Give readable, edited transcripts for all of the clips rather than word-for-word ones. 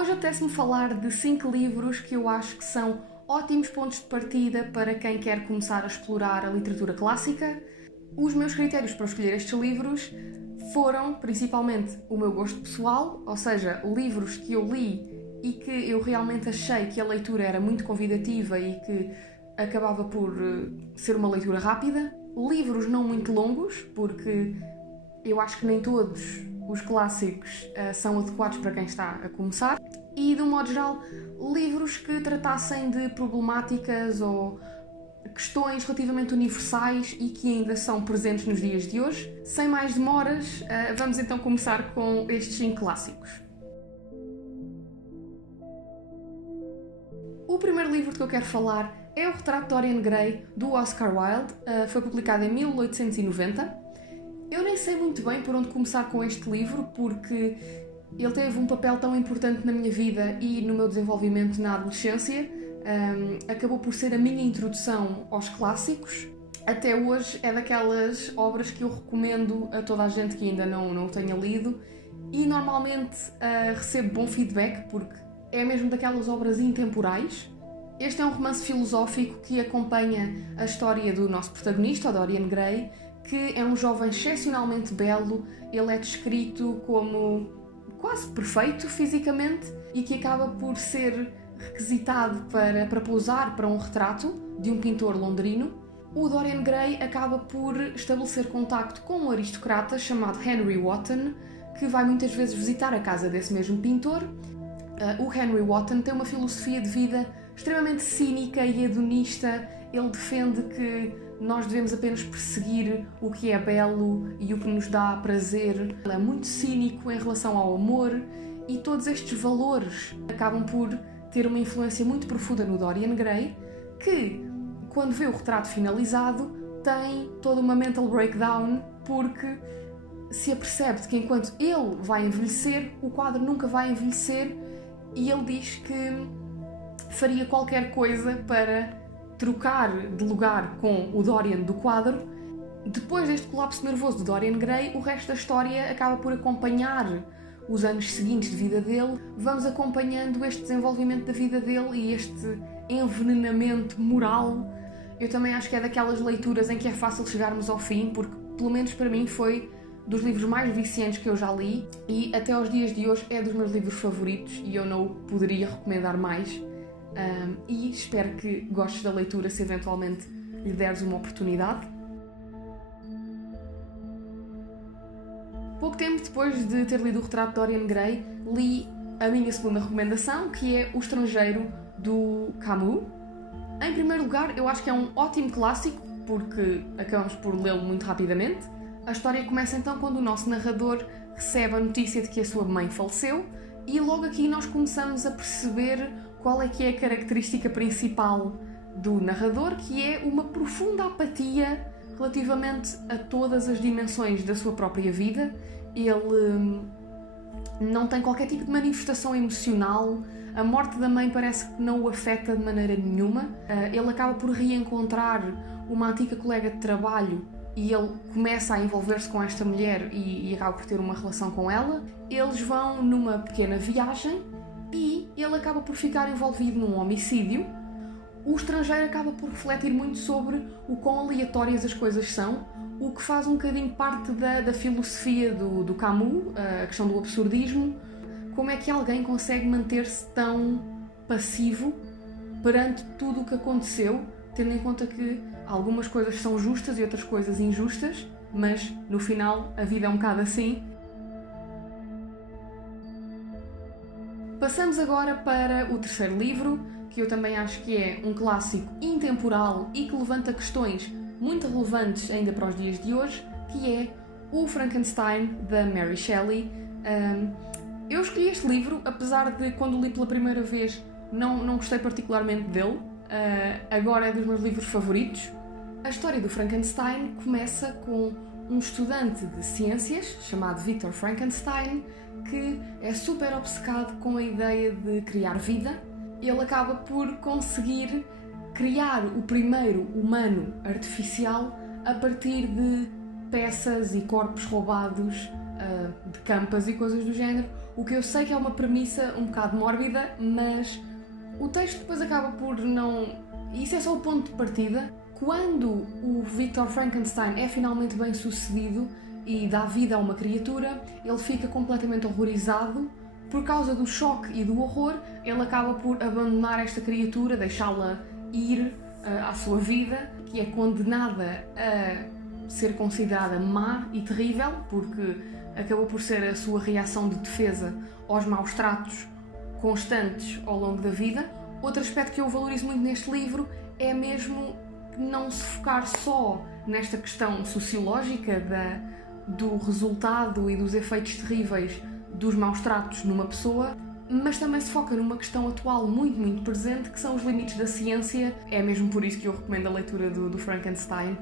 Hoje apetece-me falar de 5 livros que eu acho que são ótimos pontos de partida para quem quer começar a explorar a literatura clássica. Os meus critérios para escolher estes livros foram principalmente o meu gosto pessoal, ou seja, livros que eu li e que eu realmente achei que a leitura era muito convidativa e que acabava por ser uma leitura rápida. Livros não muito longos, porque eu acho que nem todos os clássicos são adequados para quem está a começar. E, de um modo geral, livros que tratassem de problemáticas ou questões relativamente universais e que ainda são presentes nos dias de hoje. Sem mais demoras, vamos então começar com estes 5 clássicos. O primeiro livro que eu quero falar é O Retrato de Dorian Gray, do Oscar Wilde. Foi publicado em 1890. Eu nem sei muito bem por onde começar com este livro, porque ele teve um papel tão importante na minha vida e no meu desenvolvimento na adolescência. Acabou por ser a minha introdução aos clássicos. Até hoje é daquelas obras que eu recomendo a toda a gente que ainda não tenha lido e normalmente recebo bom feedback, porque é mesmo daquelas obras intemporais. Este é um romance filosófico que acompanha a história do nosso protagonista, o Dorian Gray, que é um jovem excepcionalmente belo. Ele é descrito como quase perfeito fisicamente e que acaba por ser requisitado para pousar para um retrato de um pintor londrino. O Dorian Gray acaba por estabelecer contacto com um aristocrata chamado Henry Wotton, que vai muitas vezes visitar a casa desse mesmo pintor. O Henry Wotton tem uma filosofia de vida extremamente cínica e hedonista. Ele defende que nós devemos apenas perseguir o que é belo e o que nos dá prazer. Ele é muito cínico em relação ao amor e todos estes valores acabam por ter uma influência muito profunda no Dorian Gray, que, quando vê o retrato finalizado, tem toda uma mental breakdown, porque se apercebe de que enquanto ele vai envelhecer, o quadro nunca vai envelhecer, e ele diz que faria qualquer coisa para trocar de lugar com o Dorian do quadro. Depois deste colapso nervoso de Dorian Gray, o resto da história acaba por acompanhar os anos seguintes de vida dele. Vamos acompanhando este desenvolvimento da vida dele e este envenenamento moral. Eu também acho que é daquelas leituras em que é fácil chegarmos ao fim, porque pelo menos para mim foi dos livros mais viciantes que eu já li e até aos dias de hoje é dos meus livros favoritos e eu não o poderia recomendar mais. E espero que gostes da leitura se eventualmente lhe deres uma oportunidade. Pouco tempo depois de ter lido O Retrato de Dorian Gray, li a minha segunda recomendação, que é O Estrangeiro, do Camus. Em primeiro lugar, eu acho que é um ótimo clássico, porque acabamos por lê-lo muito rapidamente. A história começa então quando o nosso narrador recebe a notícia de que a sua mãe faleceu, e logo aqui nós começamos a perceber qual é que é a característica principal do narrador, que é uma profunda apatia relativamente a todas as dimensões da sua própria vida. Ele não tem qualquer tipo de manifestação emocional. A morte da mãe parece que não o afeta de maneira nenhuma. Ele acaba por reencontrar uma antiga colega de trabalho e ele começa a envolver-se com esta mulher e acaba por ter uma relação com ela. Eles vão numa pequena viagem e ele acaba por ficar envolvido num homicídio. O Estrangeiro acaba por refletir muito sobre o quão aleatórias as coisas são, o que faz um bocadinho parte da filosofia do Camus, a questão do absurdismo. Como é que alguém consegue manter-se tão passivo perante tudo o que aconteceu, tendo em conta que algumas coisas são justas e outras coisas injustas, mas no final a vida é um bocado assim. Passamos agora para o terceiro livro, que eu também acho que é um clássico intemporal e que levanta questões muito relevantes ainda para os dias de hoje, que é O Frankenstein, da Mary Shelley. Eu escolhi este livro, apesar de quando o li pela primeira vez não gostei particularmente dele. Agora é dos meus livros favoritos. A história do Frankenstein começa com um estudante de ciências chamado Victor Frankenstein, que é super obcecado com a ideia de criar vida. Ele acaba por conseguir criar o primeiro humano artificial a partir de peças e corpos roubados de campas e coisas do género, o que eu sei que é uma premissa um bocado mórbida, mas o texto depois acaba por não... Isso é só o ponto de partida. Quando o Victor Frankenstein é finalmente bem sucedido e dá vida a uma criatura, ele fica completamente horrorizado. Por causa do choque e do horror, ele acaba por abandonar esta criatura, deixá-la ir à sua vida, que é condenada a ser considerada má e terrível, porque acabou por ser a sua reação de defesa aos maus tratos constantes ao longo da vida. Outro aspecto que eu valorizo muito neste livro é mesmo não se focar só nesta questão sociológica do resultado e dos efeitos terríveis dos maus tratos numa pessoa, mas também se foca numa questão atual muito presente, que são os limites da ciência. É mesmo por isso que eu recomendo a leitura do Frankenstein,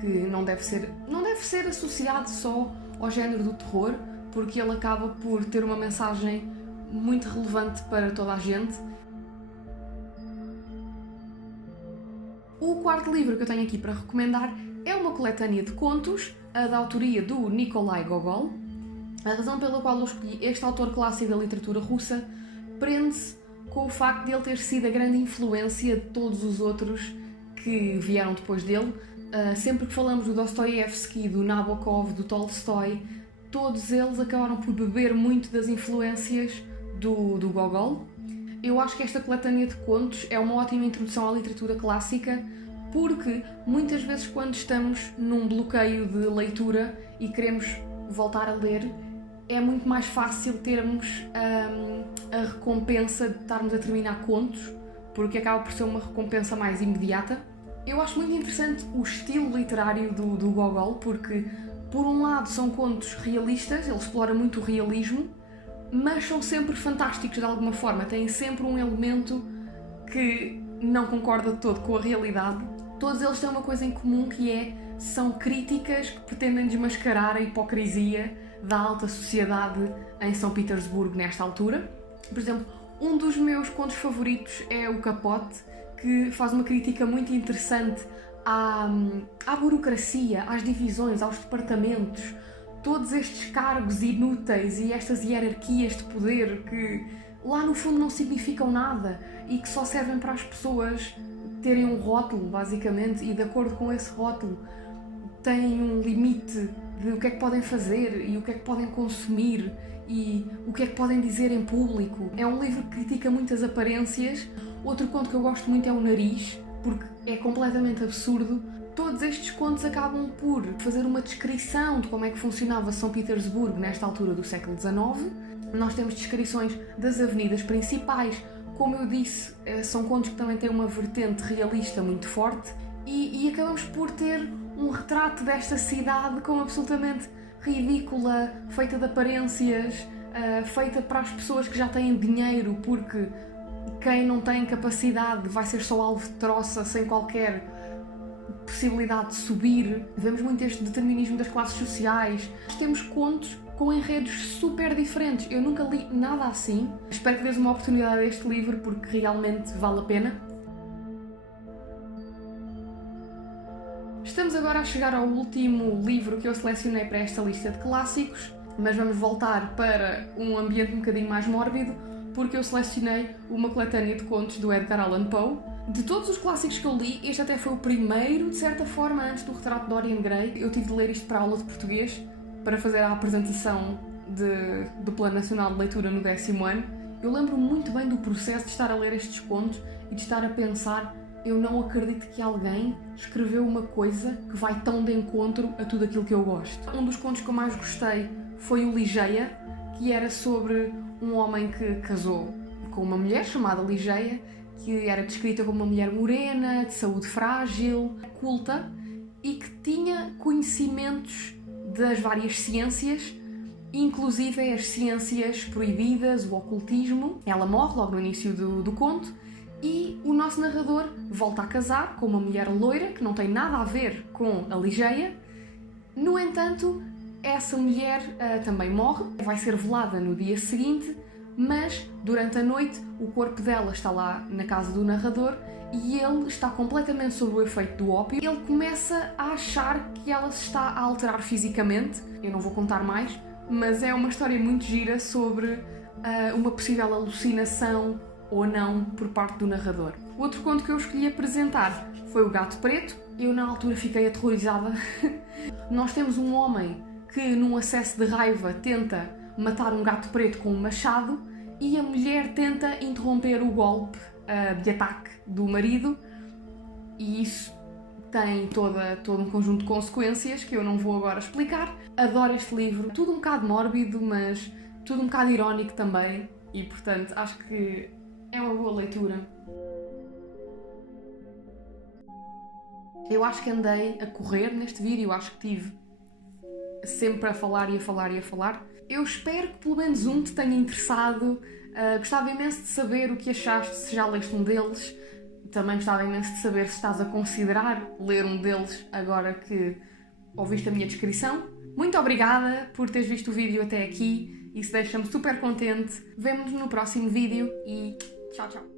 que não deve ser associado só ao género do terror, porque ele acaba por ter uma mensagem muito relevante para toda a gente. O quarto livro que eu tenho aqui para recomendar é uma coletânea de contos, da autoria do Nikolai Gogol. A razão pela qual eu escolhi este autor clássico da literatura russa prende-se com o facto de ele ter sido a grande influência de todos os outros que vieram depois dele. Sempre que falamos do Dostoiévski, do Nabokov, do Tolstói, todos eles acabaram por beber muito das influências do Gogol. Eu acho que esta coletânea de contos é uma ótima introdução à literatura clássica, porque muitas vezes quando estamos num bloqueio de leitura e queremos voltar a ler, é muito mais fácil termos a recompensa de estarmos a terminar contos, porque acaba por ser uma recompensa mais imediata. Eu acho muito interessante o estilo literário do Gogol, porque por um lado são contos realistas, ele explora muito o realismo, mas são sempre fantásticos de alguma forma, têm sempre um elemento que não concorda de todo com a realidade. Todos eles têm uma coisa em comum, que são críticas que pretendem desmascarar a hipocrisia da alta sociedade em São Petersburgo nesta altura. Por exemplo, um dos meus contos favoritos é o Capote, que faz uma crítica muito interessante à burocracia, às divisões, aos departamentos, todos estes cargos inúteis e estas hierarquias de poder que lá no fundo não significam nada e que só servem para as pessoas terem um rótulo, basicamente, e de acordo com esse rótulo têm um limite de o que é que podem fazer e o que é que podem consumir e o que é que podem dizer em público. É um livro que critica muitas aparências. Outro conto que eu gosto muito é O Nariz, porque é completamente absurdo. Todos estes contos acabam por fazer uma descrição de como é que funcionava São Petersburgo nesta altura do século XIX. Nós temos descrições das avenidas principais. Como eu disse, são contos que também têm uma vertente realista muito forte e acabamos por ter um retrato desta cidade como absolutamente ridícula, feita de aparências, feita para as pessoas que já têm dinheiro, porque quem não tem capacidade vai ser só alvo de troça, sem qualquer possibilidade de subir. Vemos muito este determinismo das classes sociais. Temos contos com enredos super diferentes. Eu nunca li nada assim. Espero que dês uma oportunidade a este livro, porque realmente vale a pena. Estamos agora a chegar ao último livro que eu selecionei para esta lista de clássicos, mas vamos voltar para um ambiente um bocadinho mais mórbido, porque eu selecionei uma coletânea de contos do Edgar Allan Poe. De todos os clássicos que eu li, este até foi o primeiro, de certa forma, antes do Retrato de Dorian Gray. Eu tive de ler isto para a aula de português, para fazer a apresentação do Plano Nacional de Leitura no 10º ano. Eu lembro muito bem do processo de estar a ler estes contos e de estar a pensar: eu não acredito que alguém escreveu uma coisa que vai tão de encontro a tudo aquilo que eu gosto. Um dos contos que eu mais gostei foi o Ligeia, que era sobre um homem que casou com uma mulher chamada Ligeia, que era descrita como uma mulher morena, de saúde frágil, culta e que tinha conhecimentos das várias ciências, inclusive as ciências proibidas, o ocultismo. Ela morre logo no início do conto e o nosso narrador volta a casar com uma mulher loira que não tem nada a ver com a Ligeia. No entanto, essa mulher também morre, vai ser velada no dia seguinte, mas durante a noite o corpo dela está lá na casa do narrador e ele está completamente sob o efeito do ópio. Ele começa a achar que ela se está a alterar fisicamente. Eu não vou contar mais, mas é uma história muito gira sobre uma possível alucinação ou não por parte do narrador. O outro conto que eu escolhi apresentar foi O Gato Preto. Eu na altura fiquei aterrorizada. Nós temos um homem que num acesso de raiva tenta matar um gato preto com um machado e a mulher tenta interromper o golpe de ataque do marido, e isso tem todo um conjunto de consequências que eu não vou agora explicar. Adoro este livro, tudo um bocado mórbido, mas tudo um bocado irónico também, e portanto acho que é uma boa leitura. Eu acho que andei a correr neste vídeo, acho que tive sempre a falar e a falar e a falar. Eu espero que pelo menos um te tenha interessado. Gostava imenso de saber o que achaste, se já leste um deles. Também gostava imenso de saber se estás a considerar ler um deles agora que ouviste a minha descrição. Muito obrigada por teres visto o vídeo até aqui, isso deixa-me super contente. Vemo-nos no próximo vídeo e tchau, tchau!